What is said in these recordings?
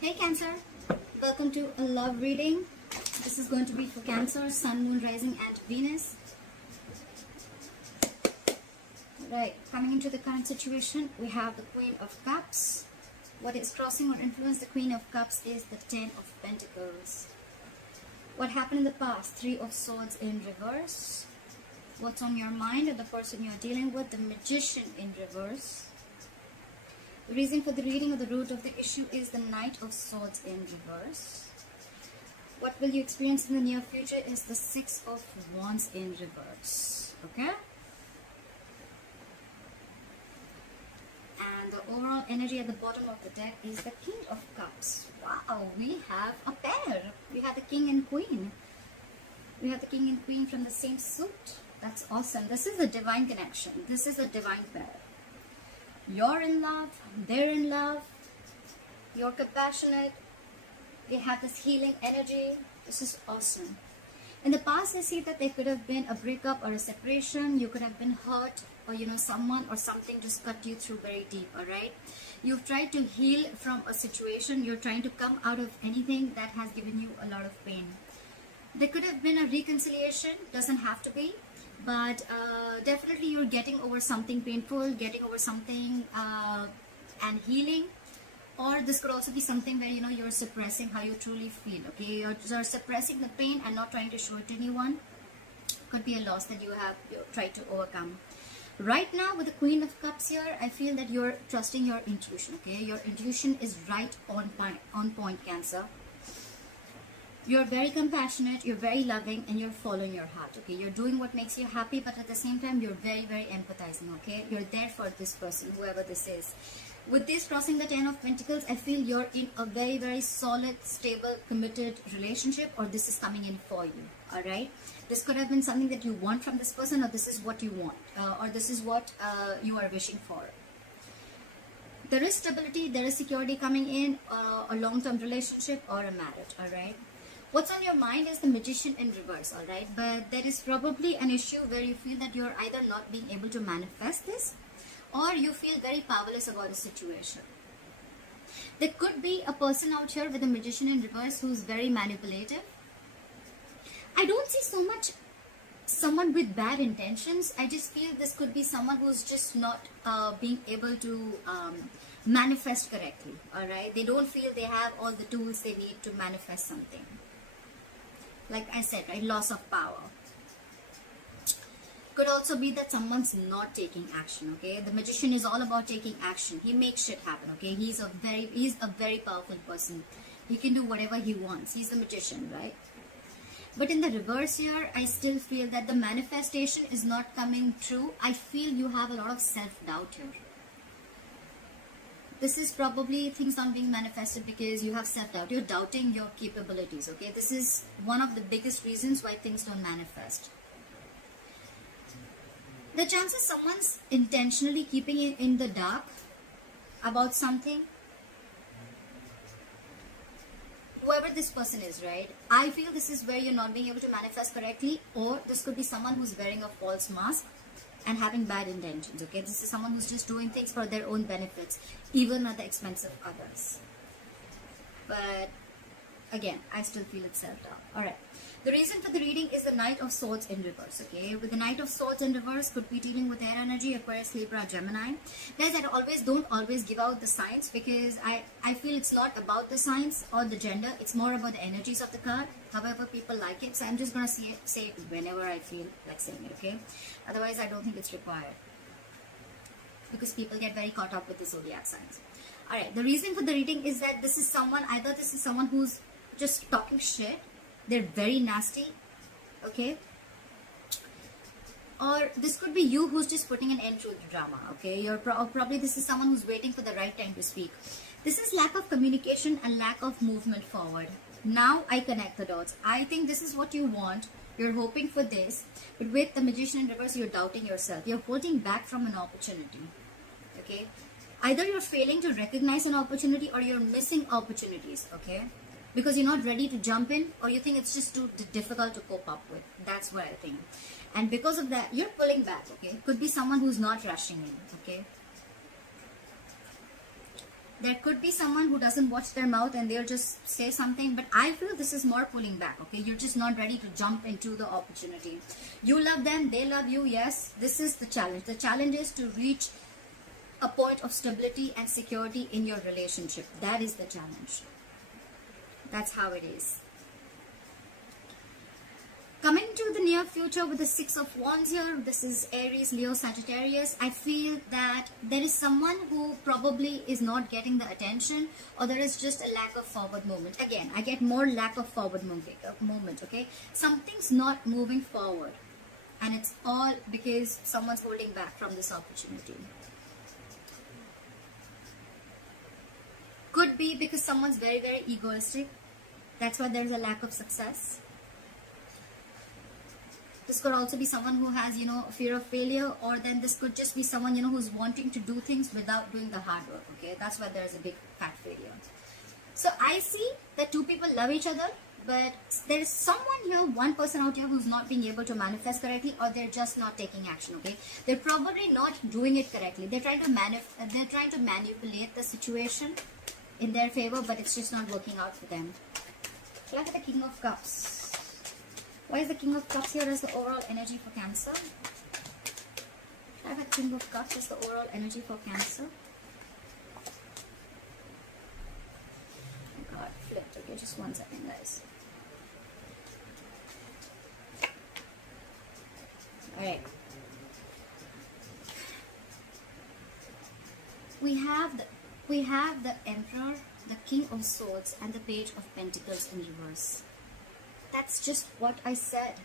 Hey Cancer, welcome to a love reading. This is going to be for Cancer, Sun, Moon, Rising and Venus. Right, coming into the current situation, we have the Queen of Cups. What is crossing or influence the Queen of Cups is the Ten of Pentacles. What happened in the past? Three of Swords in reverse. What's on your mind or the person you're dealing with? The Magician in reverse. The reason for the reading or the root of the issue is the Knight of Swords in reverse. What will you experience in the near future is the Six of Wands in reverse. Okay? And the overall energy at the bottom of the deck is the King of Cups. Wow, we have a pair. We have the King and Queen. We have the King and Queen from the same suit. That's awesome. This is a divine connection. This is a divine pair. You're in love, they're in love, you're compassionate, they have this healing energy. This is awesome. In the past, I see that there could have been a breakup or a separation. You could have been hurt, or someone or something just cut you through very deep. All right, you've tried to heal from a situation. You're trying to come out of anything that has given you a lot of pain. There could have been a reconciliation, doesn't have to be, but definitely you're getting over something painful, getting over something and healing. Or this could also be something where you're suppressing how you truly feel. Okay, you're suppressing the pain and not trying to show it to anyone. Could be a loss that you tried to overcome. Right now with the Queen of Cups here, I feel that you're trusting your intuition. Okay, your intuition is right on point, Cancer. You're very compassionate, you're very loving, and you're following your heart. Okay, you're doing what makes you happy, but at the same time you're very, very empathizing. Okay, you're there for this person, whoever this is. With this crossing the Ten of Pentacles, I feel you're in a very, very solid, stable, committed relationship, or this is coming in for you. All right, this could have been something that you want from this person, or this is what you want, or this is what you are wishing for. There is stability, there is security coming in, a long-term relationship or a marriage. All right. What's on your mind is the Magician in reverse, all right? But there is probably an issue where you feel that you're either not being able to manifest this, or you feel very powerless about a situation. There could be a person out here with a Magician in reverse who's very manipulative. I don't see so much someone with bad intentions. I just feel this could be someone who's just not being able to manifest correctly, all right? They don't feel they have all the tools they need to manifest something. Like I said, right, loss of power. Could also be that someone's not taking action. Okay, the Magician is all about taking action. He makes shit happen. Okay, he's a very powerful person. He can do whatever he wants. He's the Magician, right? But in the reverse here, I still feel that the manifestation is not coming true. I feel you have a lot of self-doubt here. This is probably things not being manifested because you have self-doubt. You're doubting your capabilities, okay? This is one of the biggest reasons why things don't manifest. The chances someone's intentionally keeping it in the dark about something, whoever this person is, right? I feel this is where you're not being able to manifest correctly, or this could be someone who's wearing a false mask and having bad intentions. Okay, this is someone who's just doing things for their own benefits, even at the expense of others. But again, I still feel it's self-doubt. All right, the reason for the reading is the Knight of Swords in reverse. Okay, with the Knight of Swords in reverse, could be dealing with air energy, Aquarius, Libra, Gemini. Guys, I don't always give out the signs because I feel it's not about the signs or the gender. It's more about the energies of the card, however people like it. So I'm just gonna say it whenever I feel like saying it. Okay, otherwise I don't think it's required because people get very caught up with the zodiac signs. All right, the reason for the reading is that this is someone, either this is someone who's just talking shit, they're very nasty, okay, or this could be you who's just putting an end to the drama. Okay, you're probably this is someone who's waiting for the right time to speak. This is lack of communication and lack of movement forward. Now I connect the dots. I think this is what you want. You're hoping for this, but with the Magician in reverse, you're doubting yourself. You're holding back from an opportunity. Okay, either you're failing to recognize an opportunity or you're missing opportunities. Okay, because you're not ready to jump in, or you think it's just too difficult to cope up with. That's what I think. And because of that, you're pulling back. Okay, could be someone who's not rushing in. Okay, There could be someone who doesn't watch their mouth and they'll just say something, but I feel this is more pulling back, okay? You're just not ready to jump into the opportunity. You love them, they love you, yes. This is the challenge. The challenge is to reach a point of stability and security in your relationship. That is the challenge. That's how it is. Coming to the near future with the Six of Wands here, this is Aries, Leo, Sagittarius. I feel that there is someone who probably is not getting the attention, or there is just a lack of forward movement. Again, I get more lack of forward movement, okay? Something's not moving forward, and it's all because someone's holding back from this opportunity. Could be because someone's very, very egoistic. That's why there's a lack of success. This could also be someone who has, fear of failure, or then this could just be someone, who's wanting to do things without doing the hard work, okay? That's why there's a big fat failure. So I see that two people love each other, but there's someone here, one person out here who's not being able to manifest correctly, or they're just not taking action, okay? They're probably not doing it correctly. They're trying to manipulate the situation in their favor, but it's just not working out for them. Look at the King of Cups. Why is the King of Cups here as the overall energy for Cancer? I have a King of Cups as the overall energy for Cancer. Oh God, flipped. Okay, just 1 second, guys. Alright. We have the Emperor, the King of Swords, and the Page of Pentacles in reverse. That's just what I said.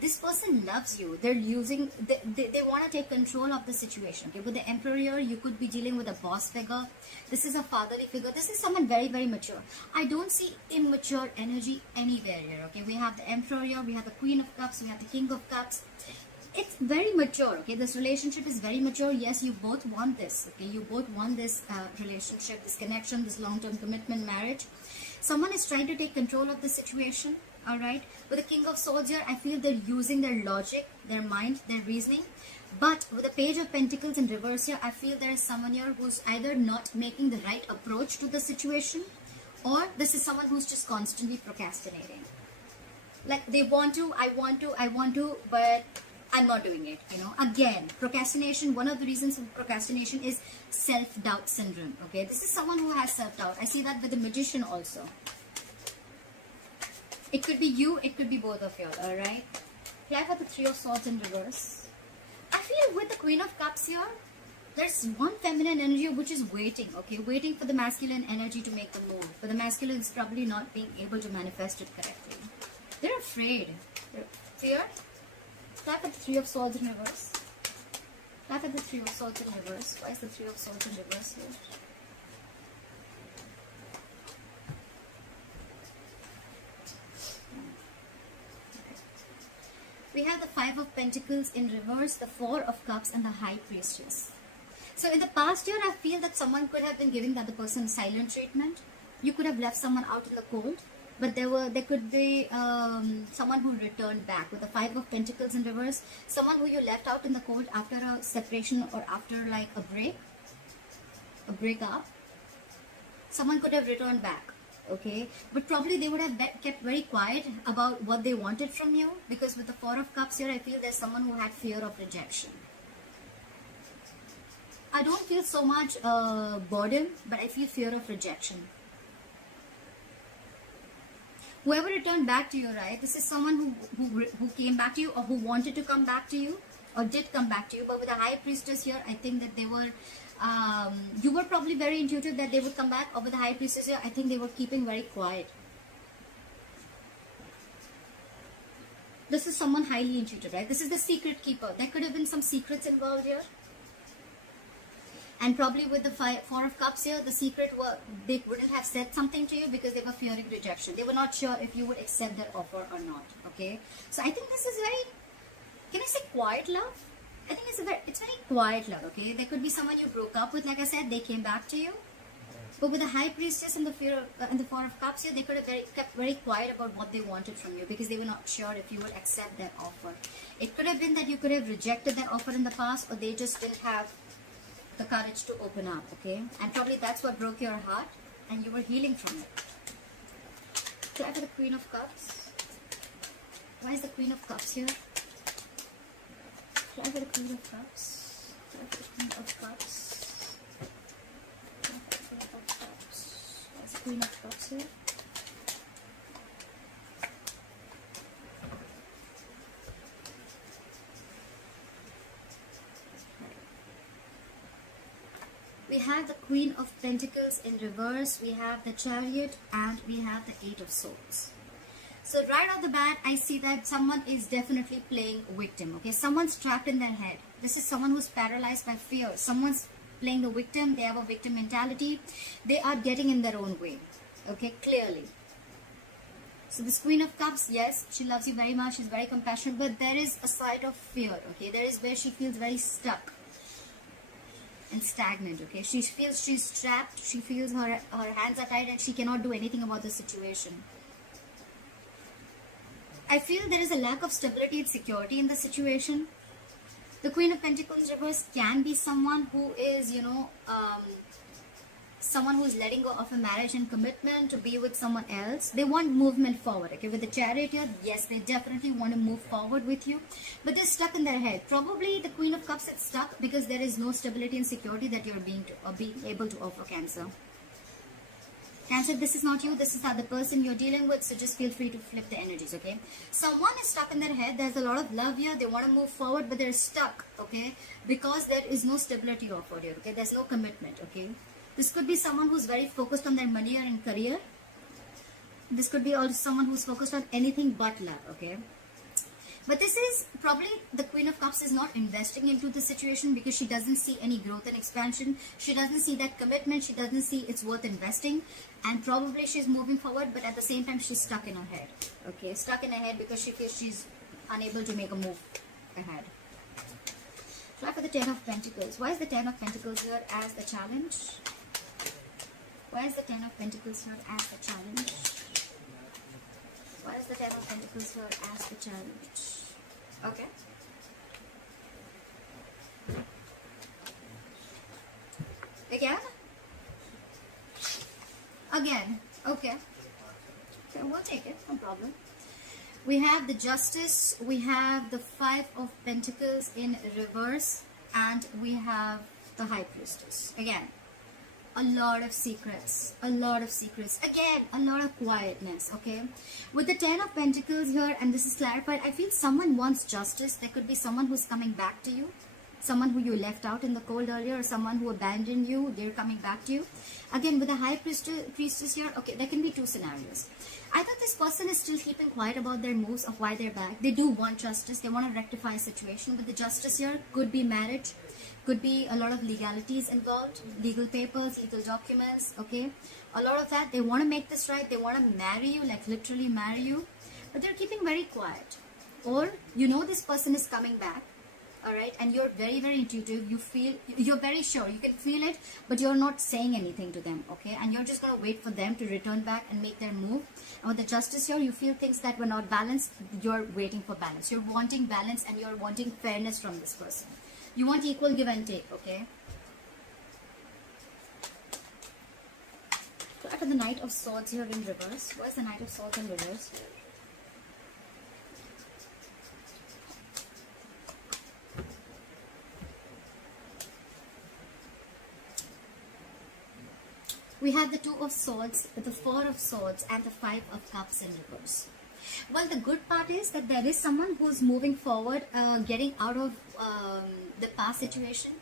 This person loves you. They're using, they want to take control of the situation. Okay, with the Emperor here, you could be dealing with a boss figure. This is a fatherly figure. This is someone very, very mature. I don't see immature energy anywhere here. Okay, we have the Emperor here, we have the Queen of Cups, we have the King of Cups. It's very mature. Okay, this relationship is very mature. Yes, you both want this. Okay, you both want this relationship, this connection, this long-term commitment, marriage. Someone is trying to take control of the situation. Alright, with the King of Swords here, I feel they're using their logic, their mind, their reasoning. But with the Page of Pentacles in reverse here, I feel there is someone here who's either not making the right approach to the situation, or this is someone who's just constantly procrastinating. Like they want to, I want to, but I'm not doing it, Again, procrastination, one of the reasons for procrastination is self-doubt syndrome, okay? This is someone who has self-doubt. I see that with the Magician also. It could be you, it could be both of you, alright? Play for the Three of Swords in reverse. I feel with the Queen of Cups here, there's one feminine energy which is waiting, okay? Waiting for the masculine energy to make the move. But the masculine is probably not being able to manifest it correctly. They're afraid. Fear? Play for the Three of Swords in reverse. Play for the Three of Swords in reverse. Why is the Three of Swords in reverse here? We have the Five of Pentacles in reverse, the Four of Cups, and the High Priestess. So in the past year, I feel that someone could have been giving the other person silent treatment. You could have left someone out in the cold, but there could be someone who returned back with the Five of Pentacles in reverse. Someone who you left out in the cold after a separation or after like a breakup. Someone could have returned back. Okay, but probably they would have kept very quiet about what they wanted from you, because with the Four of Cups here, I feel there's someone who had fear of rejection. I don't feel so much boredom, but I feel fear of rejection. Whoever returned back to you, right, this is someone who came back to you, or who wanted to come back to you, or did come back to you. But with the High Priestess here, I think that they were you were probably very intuitive that they would come back. Over the High Priestess here, I think they were keeping very quiet. This is someone highly intuitive, right? This is the secret keeper. There could have been some secrets involved here. And probably with the Four of Cups here, the secret they wouldn't have said something to you because they were fearing rejection. They were not sure if you would accept their offer or not. Okay, so I think this is very, can I say quiet love? I think it's very quiet love. Okay, there could be someone you broke up with. Like I said, they came back to you. But with the High Priestess and the Four of Cups here, they could have kept very quiet about what they wanted from you because they were not sure if you would accept that offer. It could have been that you could have rejected that offer in the past, or they just didn't have the courage to open up, okay? And probably that's what broke your heart and you were healing from it. Try for the Queen of Cups. Why is the Queen of Cups here? Try for the Queen of Cups. Try for the Queen of Cups. Try for the Queen of Cups. Why is the Queen of Cups here? We have the Queen of Pentacles in reverse, we have the Chariot, and we have the Eight of Swords. So right off the bat, I see that someone is definitely playing victim, okay? Someone's trapped in their head. This is someone who's paralyzed by fear. Someone's playing the victim. They have a victim mentality. They are getting in their own way, okay? Clearly. So this Queen of Cups, yes, she loves you very much. She's very compassionate, but there is a side of fear, okay? There is where she feels very stuck and stagnant, okay? She feels she's trapped. She feels her hands are tied and she cannot do anything about the situation. I feel there is a lack of stability and security in the situation. The Queen of Pentacles reverse can be someone who is, someone who is letting go of a marriage and commitment to be with someone else. They want movement forward, okay? With the Chariot here, yes, they definitely want to move forward with you, but they're stuck in their head. Probably the Queen of Cups is stuck because there is no stability and security that you're being able to offer, Cancer. Cancer, this is not you, this is not the person you're dealing with, so just feel free to flip the energies, okay? Someone is stuck in their head. There's a lot of love here. They want to move forward, but they're stuck, okay? Because there is no stability offered here, okay? There's no commitment, okay? This could be someone who's very focused on their money or in career. This could be also someone who's focused on anything but love, okay? But this is probably the Queen of Cups is not investing into the situation because she doesn't see any growth and expansion. She doesn't see that commitment. She doesn't see it's worth investing. And probably she's moving forward, but at the same time she's stuck in her head, okay? Stuck in her head because she feels she's unable to make a move ahead. Try for the Ten of Pentacles. Why is the Ten of Pentacles here as the challenge? Why is the Ten of Pentacles here as the challenge? Why is the Ten of Pentacles here as the challenge? Okay. Again. Okay. Okay, we'll take it. No problem. We have the Justice. We have the Five of Pentacles in reverse. And we have the High Priestess. Again. A lot of secrets, again, a lot of quietness, okay? With the Ten of Pentacles here, and this is clarified, I feel someone wants justice. There could be someone who's coming back to you, someone who you left out in the cold earlier, or someone who abandoned you, they're coming back to you. Again, with the High Priestess here, okay, there can be two scenarios. Either this person is still keeping quiet about their moves of why they're back. They do want justice. They want to rectify a situation. But the Justice here could be marriage. Could be a lot of legalities involved. Legal papers, legal documents, okay? A lot of that. They want to make this right. They want to marry you, like literally marry you. But they're keeping very quiet. Or, this person is coming back. Alright, and you're very, very intuitive. You feel, you're very sure, you can feel it, but you're not saying anything to them, okay? And you're just going to wait for them to return back and make their move. And with the Justice here, you feel things that were not balanced. You're waiting for balance. You're wanting balance and you're wanting fairness from this person. You want equal give and take, okay? So after the Knight of Swords here in reverse. Why is the Knight of Swords in reverse? We have the Two of Swords, the Four of Swords, and the Five of Cups in reverse. Well, the good part is that there is someone who's moving forward, getting out of the past situation.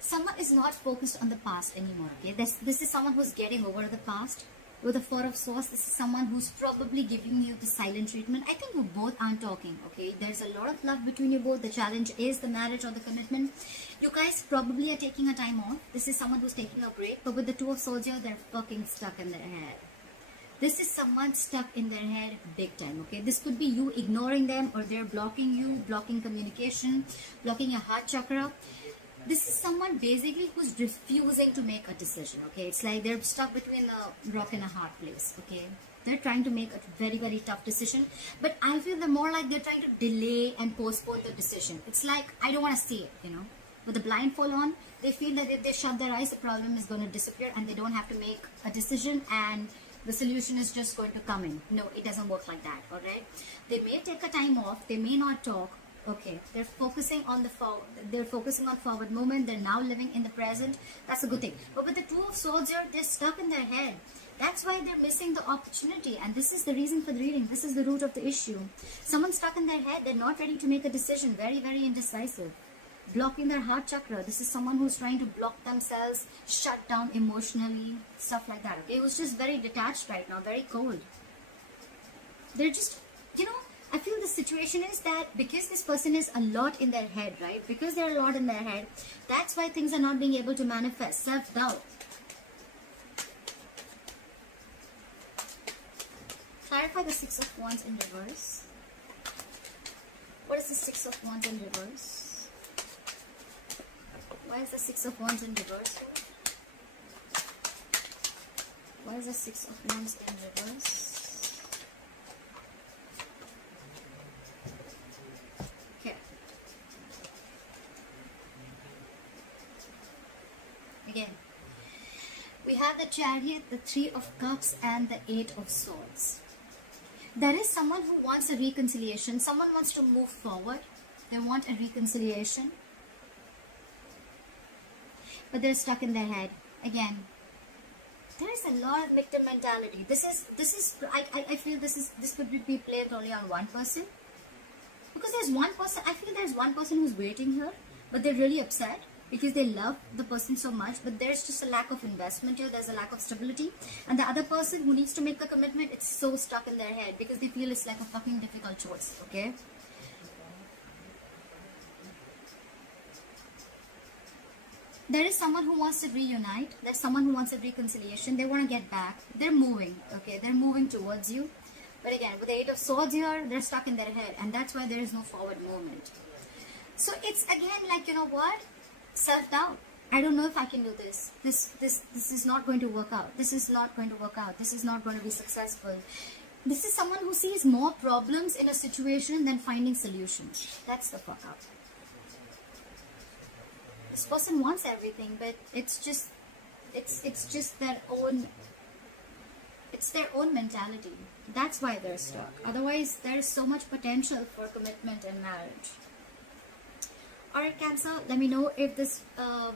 Someone is not focused on the past anymore, okay? This is someone who's getting over the past. With the Four of Swords, this is someone who's probably giving you the silent treatment. I think you both aren't talking, okay? There's a lot of love between you both. The challenge is the marriage or the commitment. You guys probably are taking a time off. This is someone who's taking a break. But with the Two of Swords here, they're fucking stuck in their head. This is someone stuck in their head big time, okay? This could be you ignoring them, or they're blocking you, blocking communication, blocking your heart chakra. This is someone basically who's refusing to make a decision, okay? It's like they're stuck between a rock and a hard place, okay? They're trying to make a very, very tough decision. But I feel they're more like they're trying to delay and postpone the decision. It's like, I don't want to see it, with the blindfold on. They feel that if they shut their eyes, the problem is going to disappear and they don't have to make a decision and the solution is just going to come in. No, it doesn't work like that, all right? They may take a time off, they may not talk. Okay, they're focusing on forward movement. They're now living in the present. That's a good thing. But with the Two of Swords here, they're stuck in their head. That's why they're missing the opportunity, and this is the reason for the reading. This is the root of the issue. Someone stuck in their head. They're not ready to make a decision. Very, very indecisive. Blocking their heart chakra. This is someone who's trying to block themselves, shut down emotionally, stuff like that. Okay, it was just very detached right now, very cold. They're just, I feel the situation is that because this person is a lot in their head, right? Because they're a lot in their head, that's why things are not being able to manifest. Self-doubt. Clarify the Six of Wands in reverse. What is the Six of Wands in reverse? Why is the Six of Wands in reverse here? Why is the Six of Wands in reverse? Again, we have the Chariot, the Three of Cups, and the Eight of Swords. There is someone who wants a reconciliation. Someone wants to move forward. They want a reconciliation. But they're stuck in their head. Again, there is a lot of victim mentality. I feel this could be played only on one person. Because there's one person, I feel there's one person who's waiting here, but they're really upset because they love the person so much, but there's just a lack of investment here, there's a lack of stability. And the other person who needs to make the commitment, it's so stuck in their head because they feel it's like a fucking difficult choice, okay? There is someone who wants to reunite, there's someone who wants a reconciliation, they want to get back, they're moving, okay? They're moving towards you. But again, with the Eight of Swords here, they're stuck in their head, and that's why there is no forward movement. So it's again like, self-doubt. I don't know if I can do this. This is not going to work out. This is not going to work out. This is not going to be successful. This is someone who sees more problems in a situation than finding solutions. That's the fuck up. This person wants everything, but it's just their own. It's their own mentality. That's why they're stuck. Otherwise, there is so much potential for commitment and marriage. Alright, Cancer, let me know if this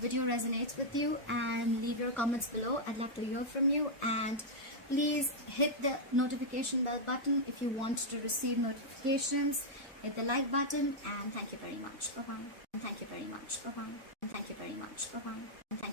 video resonates with you and leave your comments below. I'd love to hear from you, and please hit the notification bell button if you want to receive notifications. Hit the like button, and thank you very much. Bye-bye. Thank you very much. Bye-bye. Thank you very much. Bye-bye.